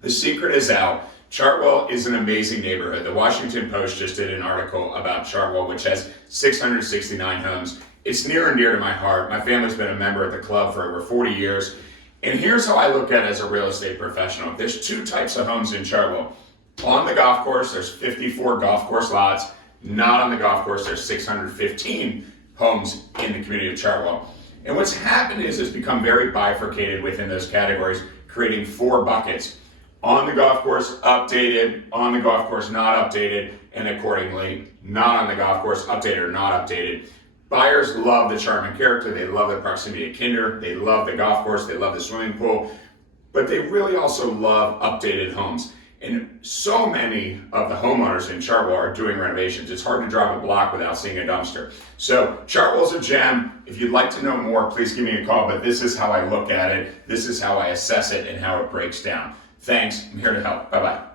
The secret is out. Chartwell is an amazing neighborhood. The Washington Post just did an article about Chartwell, which has 669 homes. It's near and dear to my heart. My family's been a member at the club for over 40 years. And here's how I look at it as a real estate professional. There's two types of homes in Chartwell. On the golf course, there's 54 golf course lots. Not on the golf course, there's 615 homes in the community of Chartwell. And what's happened is it's become very bifurcated within those categories, creating four buckets. On the golf course, updated, on the golf course, not updated, and accordingly, not on the golf course, updated or not updated. Buyers love the charm and character, they love the proximity to Kinder, they love the golf course, they love the swimming pool, but they really also love updated homes. And so many of the homeowners in Chartwell are doing renovations. It's hard to drive a block without seeing a dumpster. So Chartwell's a gem. If you'd like to know more, please give me a call, but this is how I look at it. This is how I assess it and how it breaks down. Thanks, I'm here to help. Bye-bye.